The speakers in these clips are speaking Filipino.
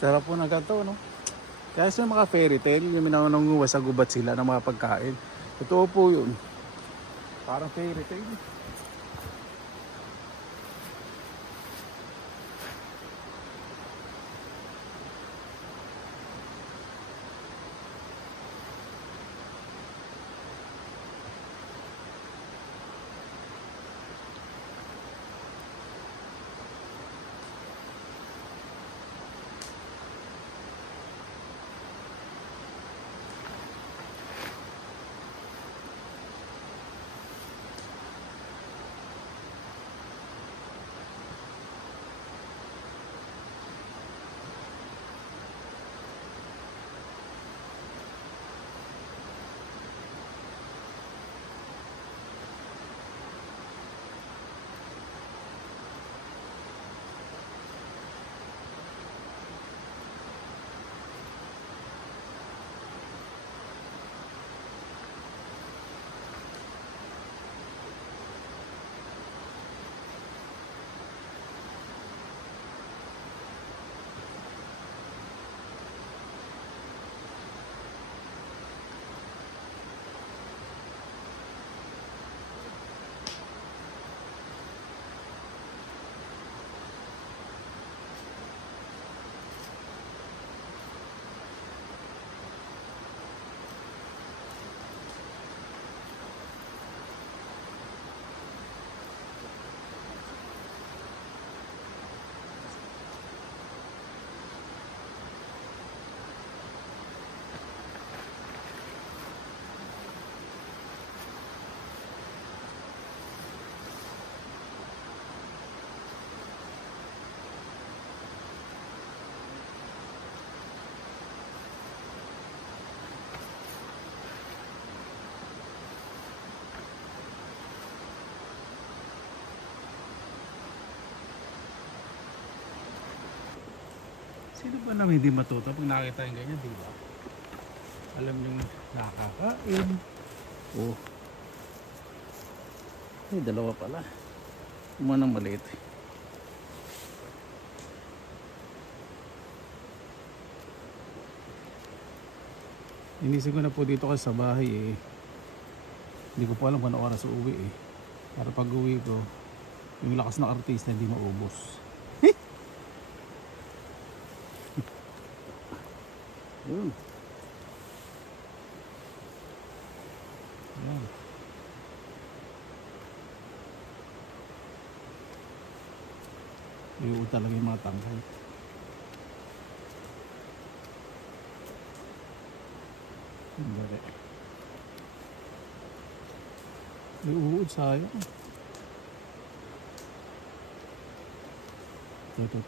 Sarap po na gato, no? Kaya sa mga fairy tale, yung nangunguha sa gubat sila ng mga pagkain. Totoo po yun. Parang fairy tale. Sino ba naman hindi matuto pag nakita yung ganyan, di ba? Alam yung nakakain. Oh. Ay, dalawa pala. Umanang maliit. Inisip ko na po dito kasi sa bahay eh. Hindi ko po alam kung ano oras uuwi eh. Para pag uwi ko, yung lakas ng artista hindi maubos. Yun. Yan. Iuwi talaga yung mga tangkay. Hindi. Iuwi sayang. Ito.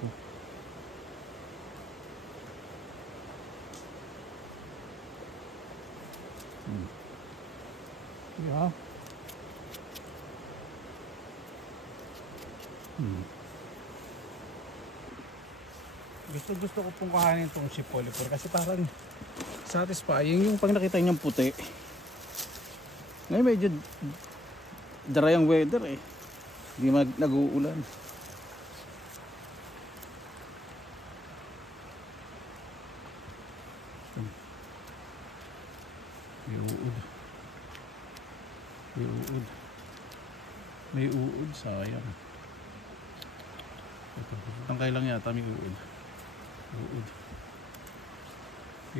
Yeah. Gusto ko pong kahanin itong si Polyper kasi parang satisfying yung pag nakita niyang puti. Ngayon medyo dry ang weather eh. Hindi nag-uulan. May uod, sayang. Tangkay lang yata may uod.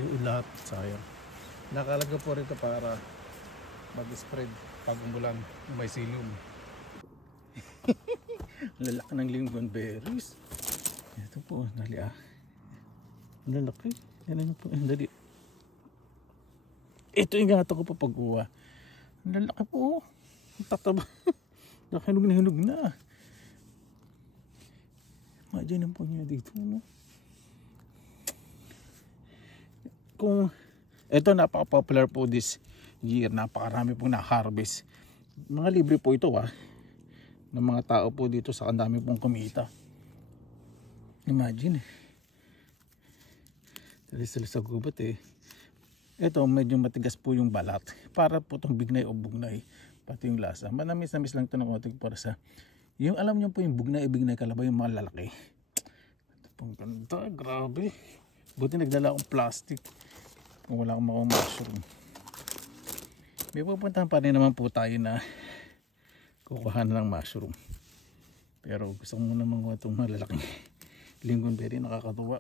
Uod lahat, sayang. Nakalaga po rito para mag-spread pag umulan may silong. Lalaki ng linggon berries. Ito po, dali ah. Lalaki. Yan po, dali. Ito yung gato ko pa pag-uwa. Lalaki po. Tataba. Nakahinog na. Imagine po niya dito, no? Kung ito napaka-popular po this year, napakarami pong na-harvest. Mga libre po ito ng mga tao po dito sa andami pong kumita. Imagine. Sila sa gubat eh. Ito medyo matigas po yung balat. Para po itong bignay o bugnay. Pati yung lasa. Manamis-namis lang ito ng otig para sa yung alam nyo po yung bugnay, bignay kalabay yung mga lalaki. Ito pong ganda. Grabe. Buti nagdala akong plastic. Kung wala akong makuha mushroom. May pupuntahan pa rin naman po tayo na kukuha ng mushroom. Pero gusto ko muna manguha itong malalaking lingonberry, nakakatuwa.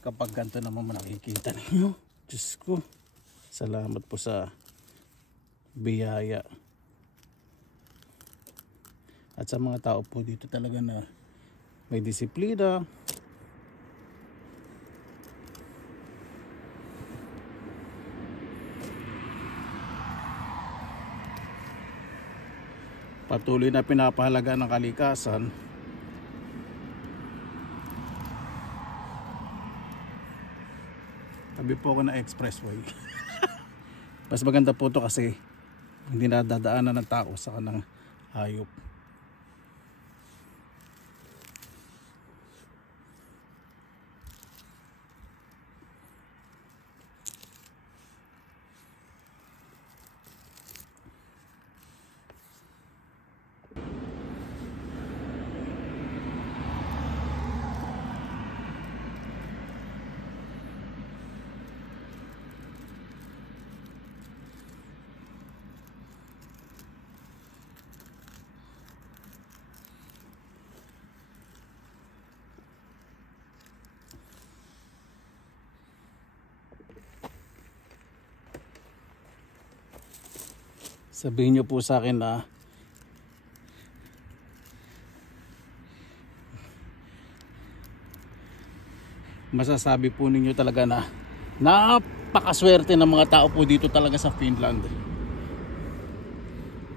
Kapag ganito naman nakikita ninyo, Diyos ko, salamat po sa biyaya. At sa mga tao po dito talaga na may disiplina. Patuloy na pinapahalagaan ng kalikasan. Tabi po ako ng expressway. Mas maganda po ito kasi hindi nadadaanan ng tao sa kanang hayop. Sabihin nyo po sa akin na masasabi po ninyo talaga na napakaswerte ng mga tao po dito talaga sa Finland.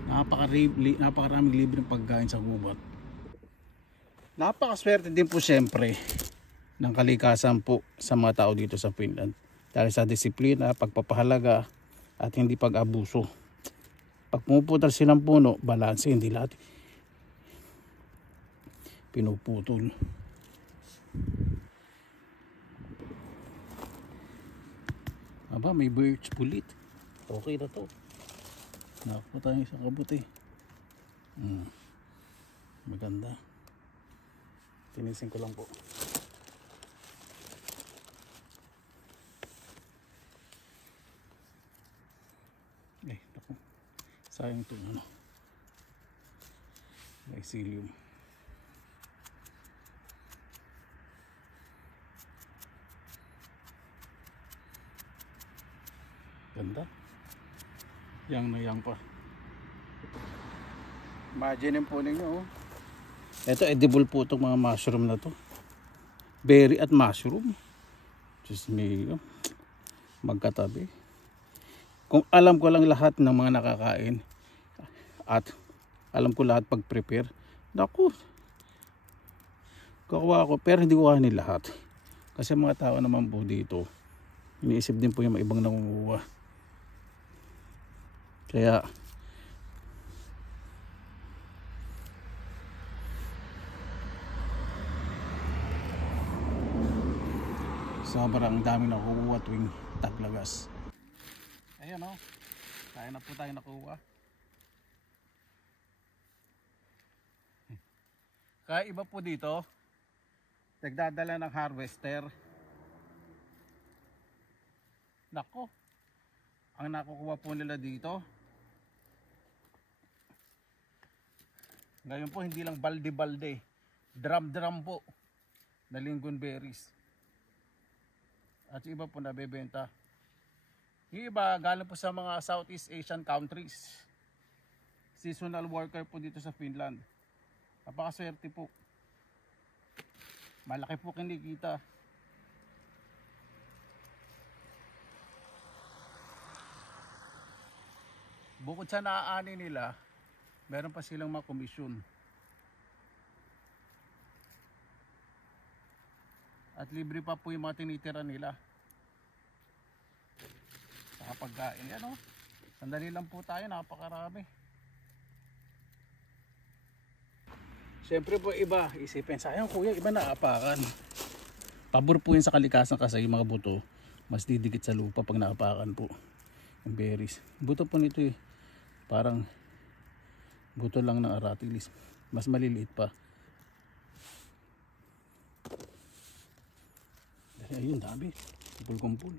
Napakaraming libreng pagkain sa gubat. Napakaswerte din po siyempre ng kalikasan po sa mga tao dito sa Finland. Dahil sa disiplina, pagpapahalaga at hindi pag-abuso. Pag pumuputal silang puno, balanse, hindi lahat pinuputol. Aba, may birch pulit. Okay na to. Nakakuha tayo isang kabuti. Maganda. Tinisin ko lang po. Eh, naku. Sayang ito, ano. Mycelium. Ganda. Yang na yang pa. Imagine po ninyo, oh. Ito edible po itong mga mushroom na to. Berry at mushroom. Just me, magkatabi. Kung alam ko lang lahat ng mga nakakain at alam ko lahat pag-prepare, naku, kukuha ko, pero hindi ko kanin lahat. Kasi mga tao naman po dito, iniisip din po yung mga ibang nangunguha. Kaya sobrang dami nakukuha tuwing taglagas. Ayan o, kaya na po tayo nakuha. Kaya iba po dito, nagdadala ng harvester. Nako, ang nakukuha po nila dito, ngayon po hindi lang balde-balde, drum-drum po na lingonberries. At yung iba po nabebenta. Yung iba galing po sa mga Southeast Asian countries. Seasonal worker po dito sa Finland. Napakaswerte po. Malaki po kinikita. Bukod sa naaani nila, meron pa silang mga komisyon. At libre pa po yung mga tinitira nila. Sa pagkain yan o. Sandali lang po tayo, napakarami. Siyempre po iba, isipin sayang kuya, iba naapakan. Pabor po yun sa kalikasan kasi yung mga buto, mas didikit sa lupa pag naapakan po. Yung berries. Buto po nito eh. Parang buto lang ng aratilis. Mas maliliit pa. Ayun, dami. Kumpul-kumpul.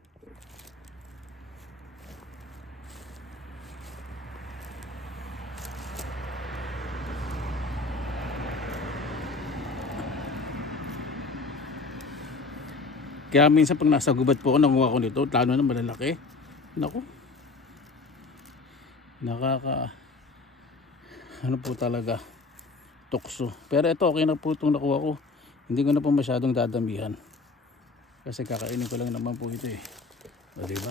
Kaya minsan pag nasa gubat po ako, nanguha ko nito, lalo na malalaki. Naku. Ano po talaga, tukso. Pero ito okay na po itong nakuha ko. Hindi ko na po masyadong dadamihan. Kasi kakainin ko lang naman po ito eh. O diba?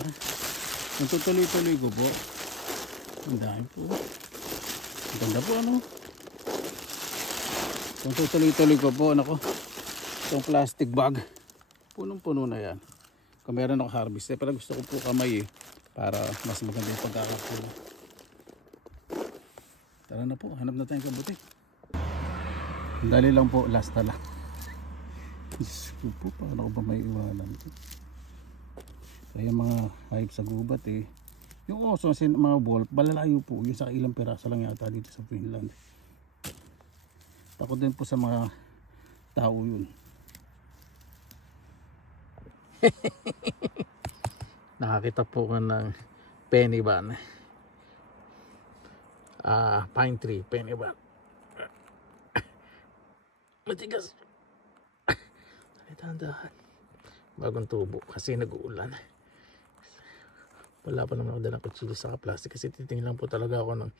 Kung tutuloy-tuloy ko po, ang dami po. Ang ganda po ano. Kung tutuloy-tuloy ko po, ano ko, itong plastic bag, punong-puno na yan. Kung meron ako harvest, pero gusto ko po kamay eh, para mas maganda yung pagkakapuno. Tara na po, hanap na tayong kabuti. Dali lang po, last na lang. Po, paano ko ba may iwanan ito? Kaya mga hayop sa gubat eh. Yung oso kasi mga wolf, balalayo po. Yung sa ilang piraso lang yata dito sa Finland. Takot din po sa mga tao yun. Nakakita po ko ng penny ban. Pine tree, penny ban. Matigas. Dahan-dahan. Bagong tubo kasi nag-uulan. Wala pa naman ako dalang kutsilyo sa plastic kasi titingnan po talaga ako ng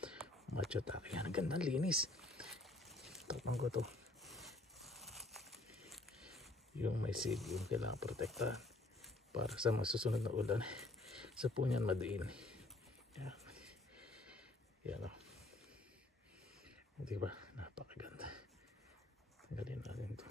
machotake. Yan, ang gandang linis. Tapang ko to. Yung may seed, yung kailangan protektahan para sa masusunod na ulan. Sa po niyan madiin. Yan. Yan o. Diba? Napakaganda. Tanggalin natin ito.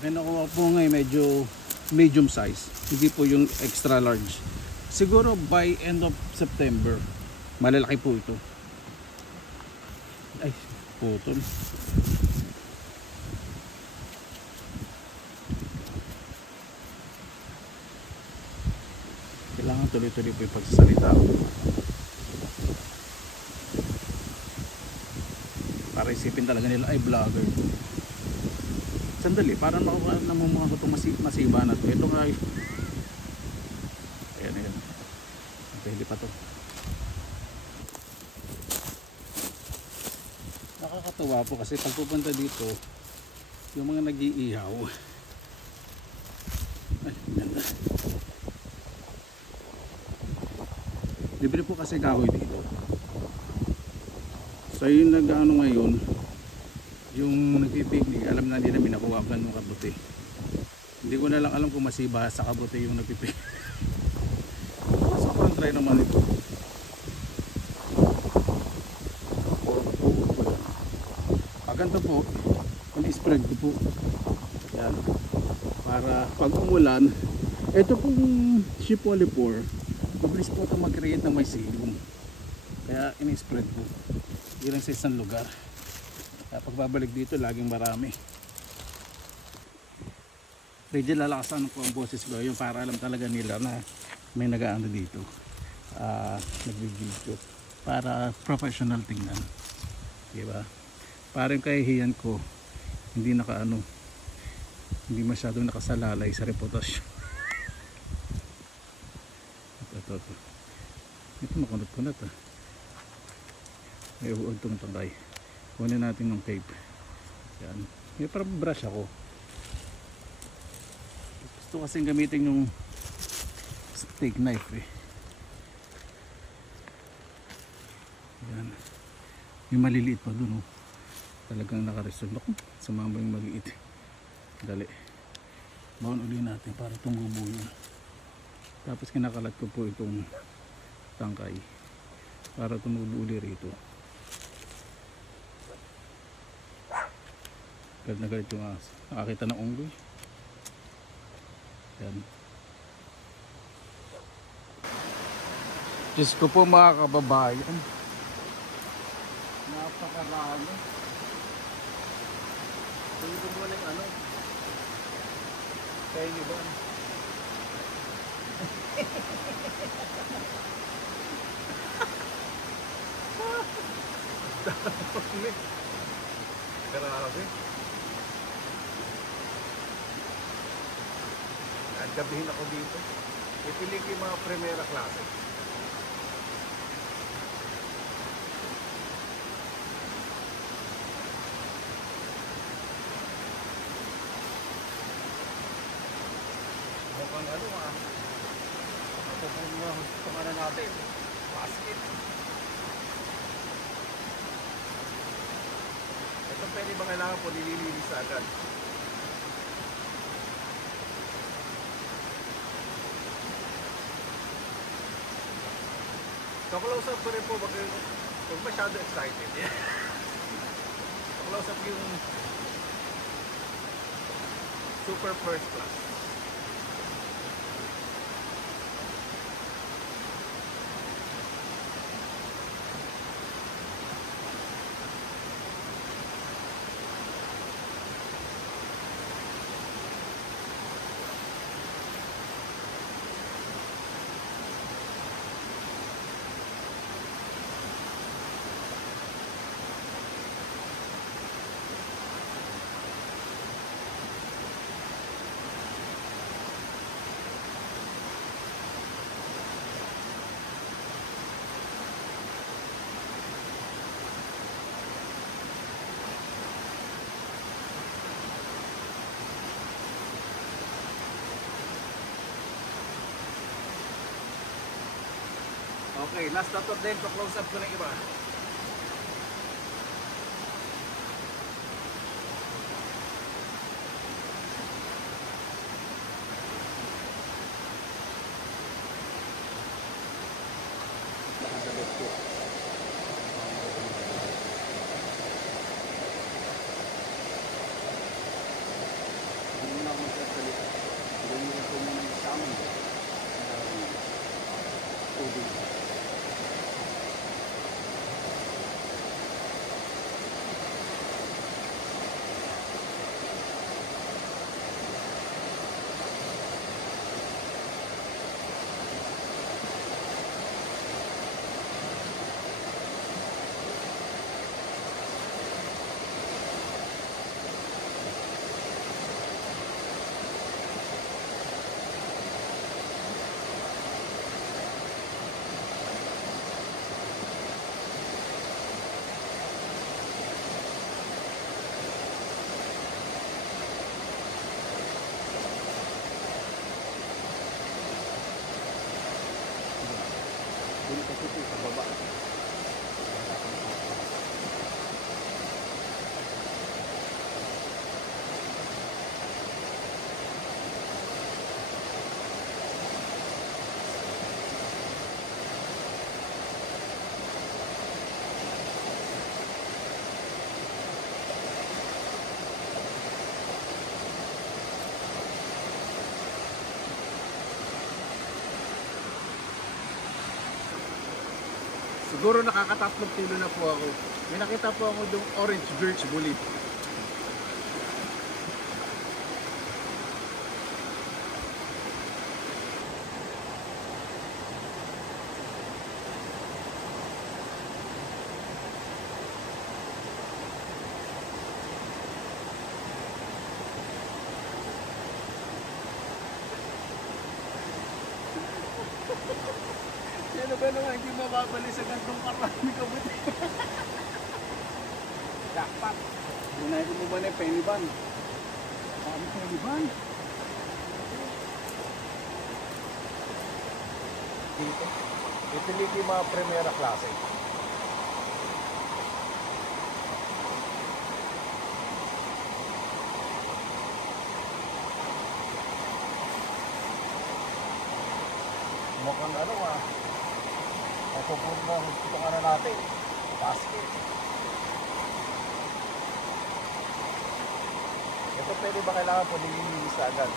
May nakuha po ngayon medyo medium size, hindi po yung extra large. Siguro by end of September malalaki po ito. Ay, putol. Kailangan tuloy-tuloy po yung pagsasalita para isipin talaga nila ay vlogger. Sandali, parang namumukha ko itong masiba na ito. Ito nga ay ayan, ayan. Pwede pa ito. Nakakatuwa po kasi pag pupunta dito yung mga nag-iihaw, ay, ganda. Libre po kasi kahoy dito. So yung nag-ano ngayon, yung nagpipiknik, alam na hindi namin nakuha ang ganung kabuti. Hindi ko na lang alam kung masiba sa kabuti yung nagpipiknik. Sobrang try naman ito. Pag ganito po, i-spread ko po. Yan. Para pag umulan, ito pong Shipwalipur, mabilis po ito mag-create ng may silong. Kaya in-spread po. Yun lang sa isang lugar. Pag babalik dito, laging marami. Medyo lalakasan ko ang boses ko yung para alam talaga nila na may nag-aano dito. Nag-video. Para professional tingnan. Diba? Parang kahihiyan ko, hindi hindi masyadong nakasalalay sa reputasyon. Ito makunat-kunat may uod itong tangkay. Kunin natin ng tape. Yan. May parang brush ako. Gusto kasing gamitin yung steak knife Yan. Yung maliliit pa dun talagang nakaresolve ako. Sumama yung maliit. Dali. Baon uli natin para tumubo yun. Tapos kinakalat ko po itong tangkay para tumubo uli rito. Galit na galit yung aso. Nakakita ng unggoy. Yan. Diyos ko po mga kababayan. Napakarami. Tingin mo na yung kaya nyo ba? Grabe. Naggabihin ako dito. Ipili ko yung mga primera klase. Mukhang pupunga natin. Basket. Ito pwede ba kailangan po nililinis agad? Close up ko rin po pag masyado excited. Close up yung super first class. Okay, last na to din. Close up ko na iba. Siguro nakakatatlong kilo na po ako. May nakita po ako doon orange birch bullet. Sino ba naman hindi mababali sa gantong karami kabuti? Jackpot! Ginagin mo ba na yung penny band? Sabi penny band? Dito. Ito yung mga primera klase. Mukhang ano mapupuro na itong ano natin, basket. Ito pwede ba kailangan po nilinis agad?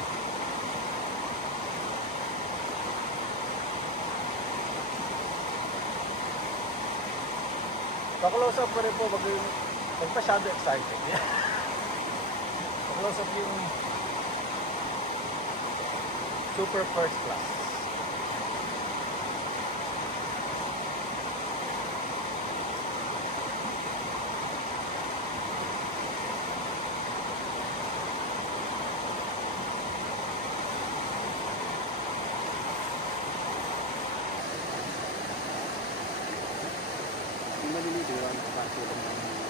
Pa-close up ko rin po pag masyado excited. Pa-close up yung super first class. Maliliit yun, kasi lang naman.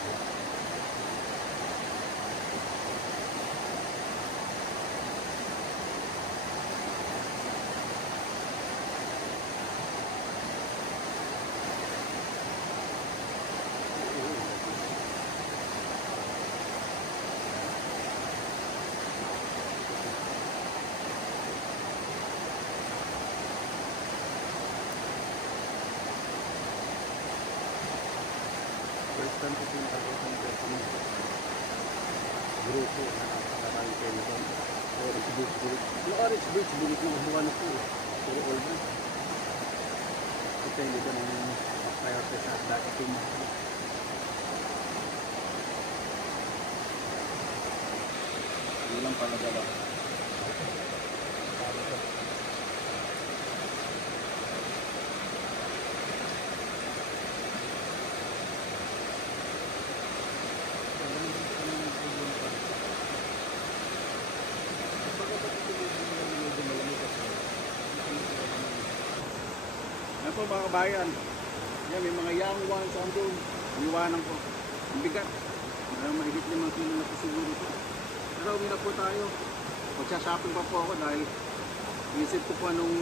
First time ko pinakalitan ng grupo na napakaraming kayo doon. Orange Beach Bullet. Yung Orange Beach Bullet na mahuwa na po. Puro all blue. Ito yung dito ng priority sa dati ito yung hindi lang pala dala. Yan po mga kabayan, yan may mga young ones andun, iniwanan ko, ang bigat, mahigit 5 kilo na po siguro ito. Pero uwi na po tayo, magsha-shopping pa po ako dahil inisip ko po anong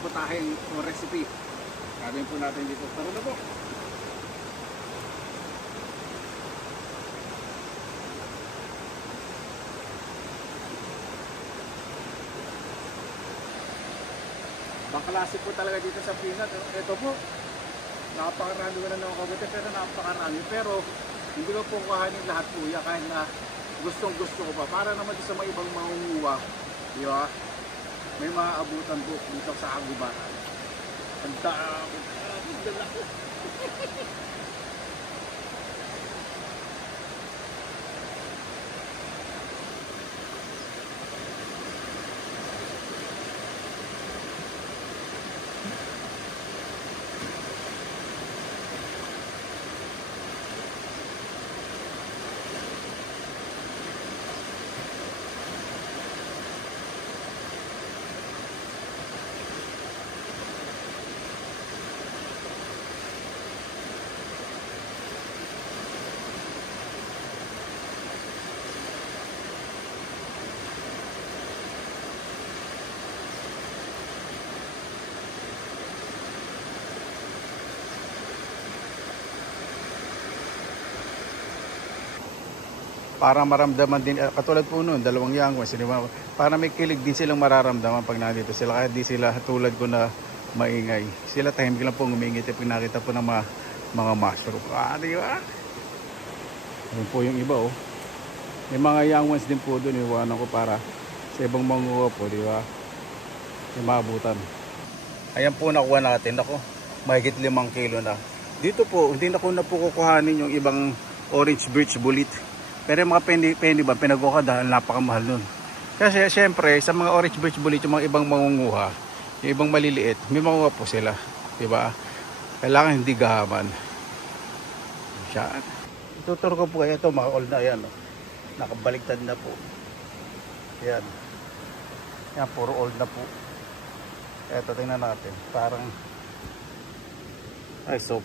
putaheng o recipe. Sabihin po natin dito, tara na po. Bangkalasi po talaga dito sa Pinas. Ito po, napakarami ko na ng kabuti, pero napakarami. Pero hindi ko po kuhanin lahat po yan kahit na gustong gusto ko pa. Para naman sa mga ibang mangunguha, di ba? May mga abutan po dito sa Agubatan. Ang dami, dala ko. Para maramdaman din, katulad po noon, dalawang young ones, para may kilig din silang mararamdaman pag nandito sila, kahit di sila tulad ko na maingay. Sila tahimik lang po ngumingit pag nakita po ng mga mushroom. Di ba? Ayun po yung iba, oh. May mga young ones din po doon, iwanan ko para sa ibang manguha po, di ba? Yung maabutan. Ayan po nakuha natin, ako, mahigit 5 kilo na. Dito po, hindi na ko na po kukuhanin yung ibang orange birch bullet. Pero yung mga penny ba, pinag-uka dahil napakamahal nun. Kasi syempre, sa mga orange birch bullet, yung mga ibang mangunguha, yung ibang maliliit, may manguha po sila. Diba? Kailangan hindi gahaman. Yan. Ituturo ko po kayo ito, mga old na yan. Nakabaligtad na po. Yan. Yan, puro old na po. Eto, tingnan natin. Parang, ay, soap.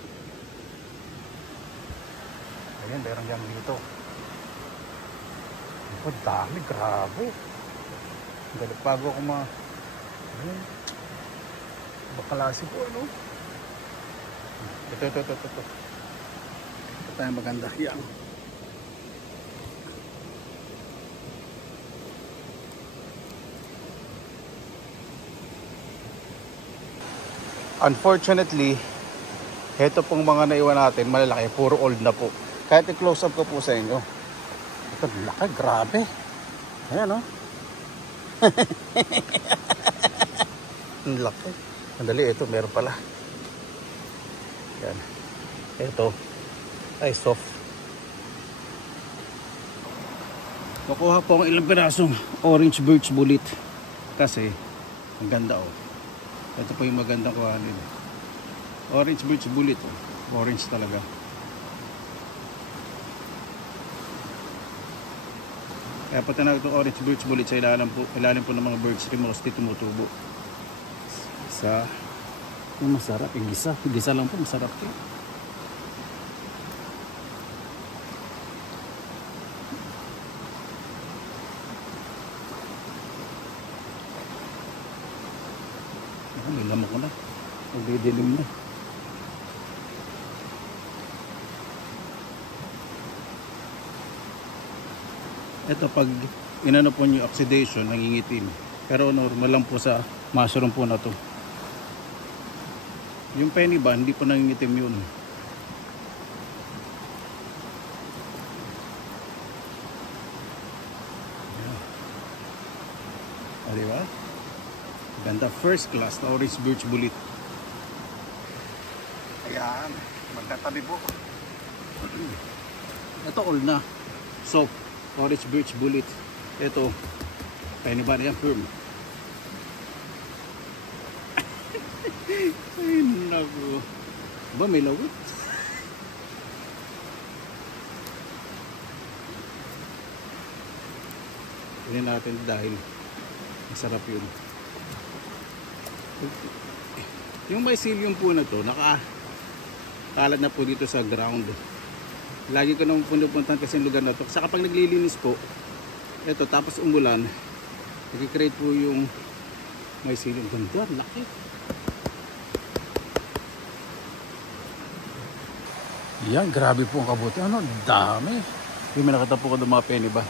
Ayan, meron yan dito. Ang dami, grabe. Galit bago ako ayan. Bakalasi po, ano? Ito. Ito tayo maganda. Yan. Unfortunately, ito pong mga naiwan natin, malalaki, puro old na po. Kahit i-close up ko po sa inyo. Ito, laki, grabe. Ayan, no? Ang laki. Andali, ito, meron pala. Yan. Ito, ay soft. Kukuha po ang ilang pirasong orange birch bullet. Kasi, ang ganda, oh. Ito po yung magandang kuhanin. Orange birch bullet, oh. Orange talaga. Kaya pati na itong orange birch bullet sa ilalim po ng mga birch tree, mostly tumutubo. Sa masarap, gisa. Gisa lang po, masarap po. May lamok ko na. Magdidilim na. Ito pag inano po nyo oxidation, nangingitim. Pero normal lang po sa mushroom po na to. Yung penny ba, hindi po nangingitim yun. O diba? Ganda, first class na orange birch bullet. Ayan, magkatabi po. Ito old na. So, orange birch bullet. Ito, penny ba yan, firm. Ay, naku. Ba, may lawit. Hindi natin dahil masarap yun. Yung mycelium po na to, nakakalat na po dito sa ground. Lagi ko nang pupuntahan kasi yung lugar na to. Saka pag naglilinis po, eto tapos umulan, nag-create po yung mycelium. Ganda, laki. Yan, grabe po ang kabuti. Ano, dami. Yung may nakita po ko ng mga penny ba?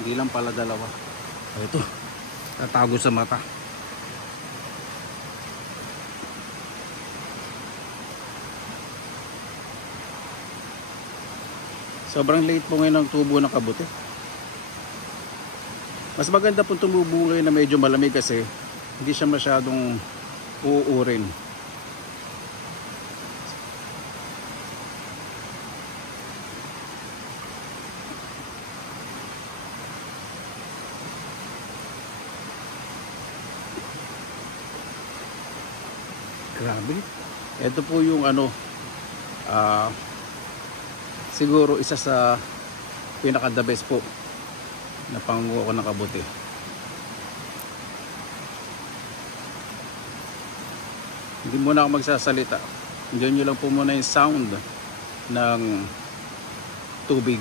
Hindi lang pala dalawa. Ito, tatago sa mata. Sobrang late po ngayon ang tubo ng kabuti. Mas maganda po tumubo ngayon na medyo malamig kasi hindi siya masyadong uurin. Grabe. Ito po yung ano, siguro isa sa pinaka the best po na panguha ko ng kabuti. Hindi muna ako magsasalita. Diyan nyo lang po muna yung sound ng tubig.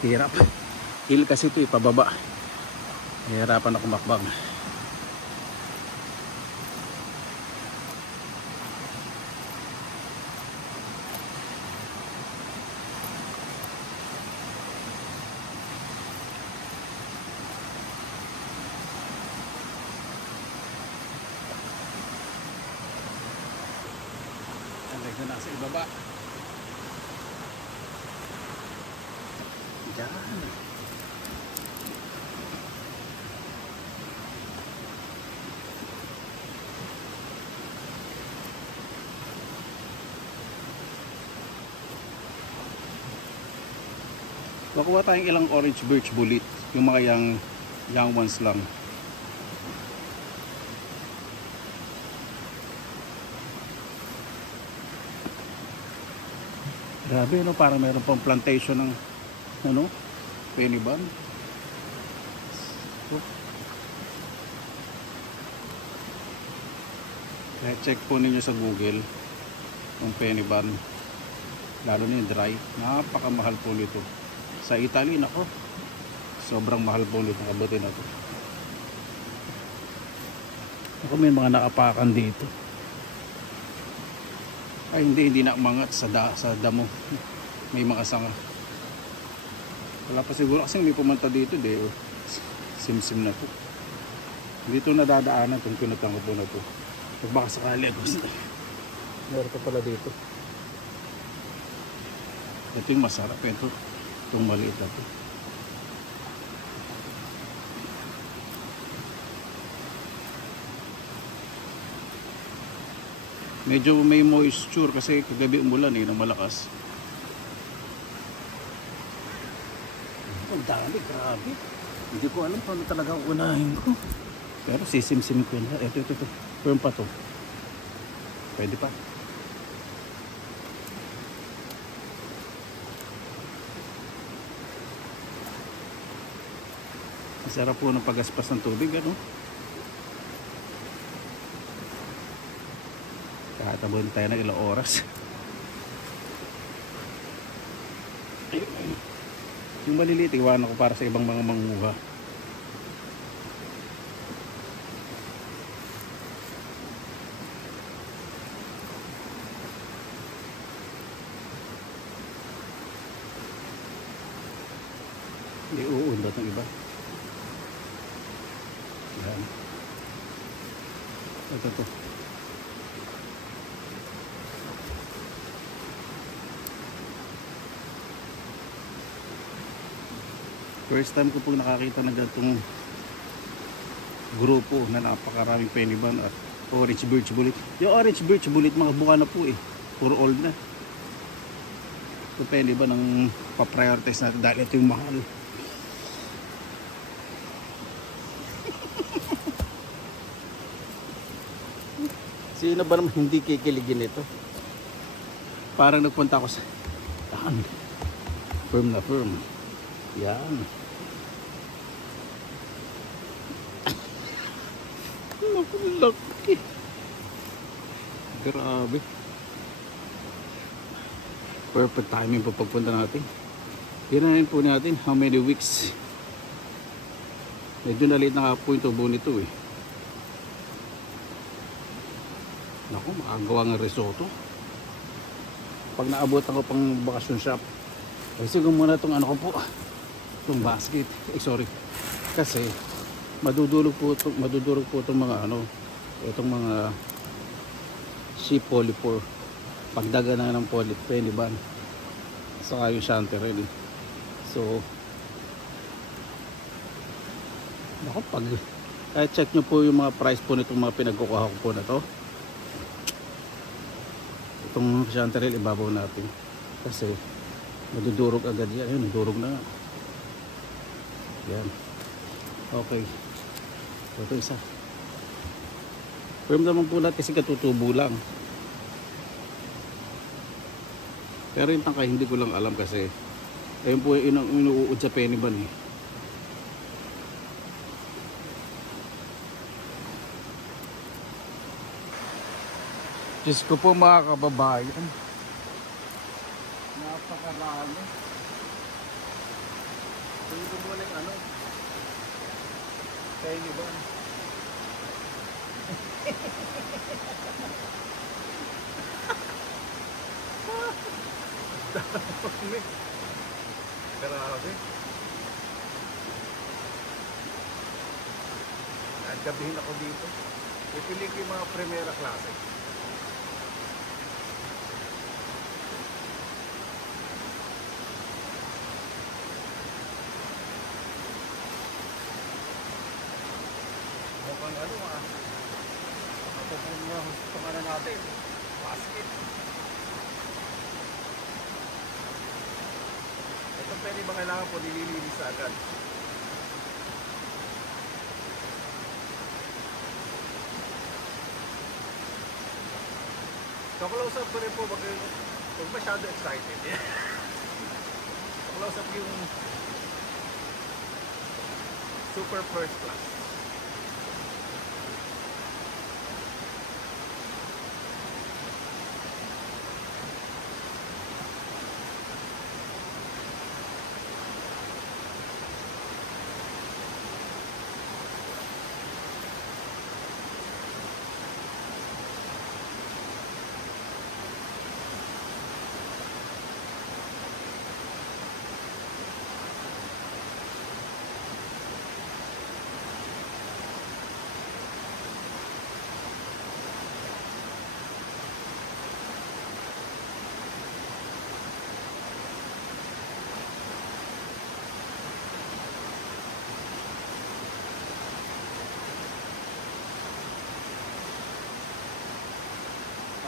Hirap. Hill kasi ito pababa. Hihirapan ako makbang. Nandito na sa ibaba. Yan. Nakuha tayong ilang orange birch bullet, yung mga young ones lang. Grabe, no? Parang meron pang plantation ng ano, peniban. Check po ninyo sa Google yung peniban, lalo na yung dry. Napakamahal po nito sa Italy. Nako, sobrang mahal po nito kabuti na to. Ako, may mga nakapakan dito. Ay, hindi na umangat sa damo. May mga sanga. Wala pa siguro kasi may pumunta dito, simsim na to. Dito nadadaanan itong pinatang ko po na to. Pag baka sakali ako, meron pa pala dito. Ito yung masarap. Itong maliit na to. Medyo may moisture kasi kagabi umulan ng malakas. Ang dami, grabe. Hindi ko alam paano talaga unahin ko. Pero sisim-sim ko na. Ito. Pwede pa to. Pwede pa. Masarap po ng pagaspas ng tubig, ano? Katabon tayo ng ilang oras. Yung maliliit, iwanan ko para sa ibang mga manguha. Hindi uundot ng iba. Yan. Ito. First time ko pong nakakita ng ganitong grupo na napakaraming peniban at orange birch bullet. Yung orange birch bullet, mga buka na po puro old na. So peniban ang pa-prioritize natin dahil ito yung mahal. Sino ba naman hindi kikiligin ito? Parang nagpunta ako sa yan. Firm na firm. Yan. Naku, laki. Grabe. Perfect timing po pagpunta natin. Hirahin po natin how many weeks. Medyo nalit na po yung tubo nito eh. Naku, makagawa ng risotto. Pag naabot ako pang bakasyon shop, ay siguro muna itong ano ko po, itong basket. Sorry. Kasi madudurog po itong mga ano, itong mga sheep polypore. Pagdaga na ng polypen, saka yung chanterelle. So, naku, check nyo po yung mga price po nitong mga pinagkukuha ko po na to. Itong chanterelle ibabaw natin kasi madudurog agad yan. Ayun, nadurog na nga. Yan. Okay. Ito isa. Firm naman po lahat kasi katutubo lang. Pero yung tangkay hindi ko lang alam kasi ayun po yung inuud sa penny ban eh. Diyos ko po mga kababayan, napakarami. Ito muna yung ano, penny ban. Dami. Grabe. Naggabihin ako dito. Ipili ko yung mga primera klase. Mukhang ano ito po mga pangalan natin. Basket. Ito pwede ba kailangan po nililinis agad? So close up ko rin po huwag masyado excited. So close up yung super first class.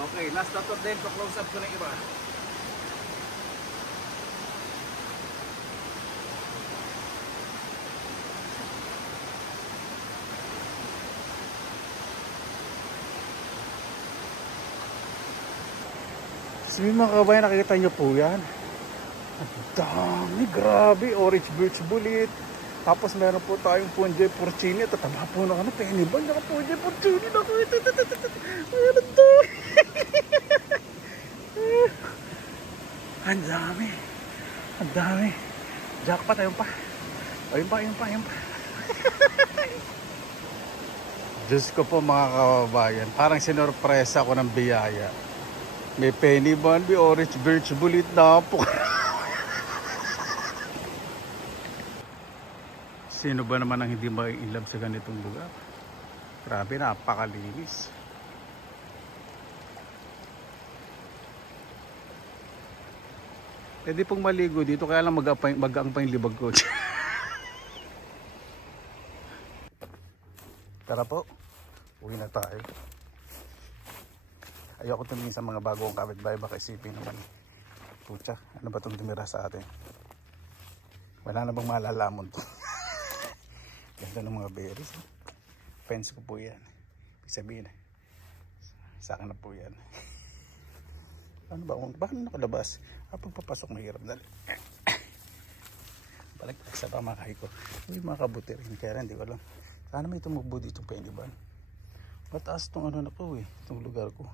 Okay, last na to din, close up ko na iba. So mga kabayan, nakikita nyo po yan. Ang dami, grabe, orange birch bullet. Tapos meron po tayong ponje porcini. Tataba po na ano, penny ban, naka ponje porcini na ko. Meron to. Ang dami. Ang dami. Jackpot, ayun pa. Ayun pa. Diyos ko po mga kababayan. Parang sinorpresa ko ng biyaya. May penny ban, may orange birch bullet na po. Sino ba naman ang hindi ma-inlove sa ganitong lugar? Grabe, napakalinis. Pwede pong maligo dito, kaya lang mag-aang pa yung libag ko. Tara po, uwi na tayo. Ayoko tumingin sa mga bagong kapitbahay, baka isipin naman, pucha, ano ba itong tumira sa atin? Wala na bang malalamon to? Ganda ng mga berries. Fence ko po yan. Ibig sabihin, Sa akin na po yan. Ano ba? Bakit nakalabas? Pagpapasok mahirap. Dali. Balik sa pamakahay ko. Uy, mga kabuti rin. Kaya hindi ko alam. Sana may tumubo dito pwede ba? Mataas itong ano na po eh. Itong lugar ko.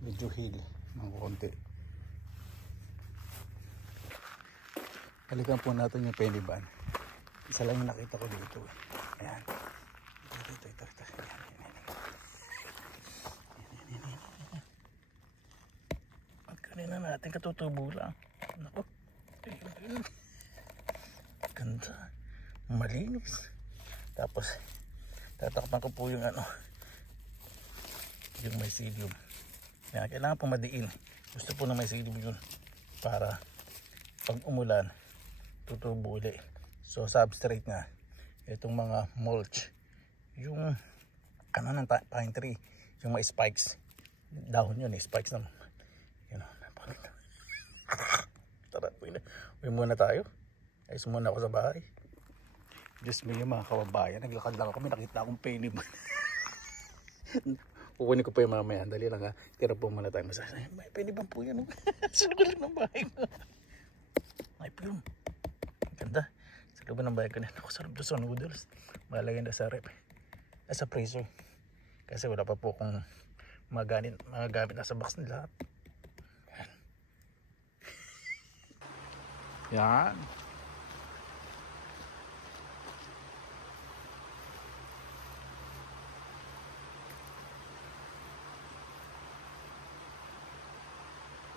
Medyo hill. Mga konti. Balikan po natin yung peniban. Isa lang yung nakita ko dito eh. Ayan. Ito. Ayan. Kanina natin katutubo lang. Naku. Ganda. Malinis. Tapos tatakpan ko po yung ano, yung mycelium. Kaya kailangan po madiin. Gusto po ng mycelium yun para pag umulan tutubo ulit. So substrate na itong mga mulch, yung ano ng pine tree, yung may spikes, dahon yun eh, spikes naman. Yun, napakita. Tara, uwi muna tayo. Ayos muna ako sa bahay. Diyos mo yung mga kababayan, naglakad lang ako, may nakita akong penib. Kukunin ko pa yung mamaya, dali lang ha. Tira po muna tayo masasay. May penibang po yan. Sugal ng bahay ko. Ay po yun. Ganda. Sa loob ng bahay ko na. Ako sarap doon sa noodles. Malagyan na sa rep. Sa freezer. Kasi wala pa po akong mga gamit nasa box na lahat. Yan.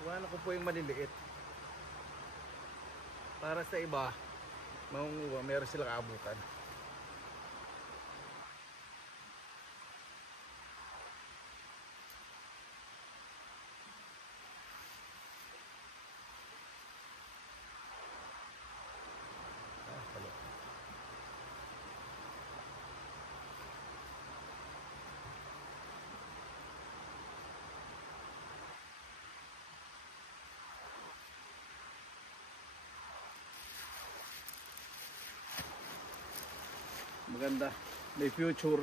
Iwanan ko po yung maliliit. Para sa iba, mangunguha, meron silang abutan. Hello. Maganda, may future.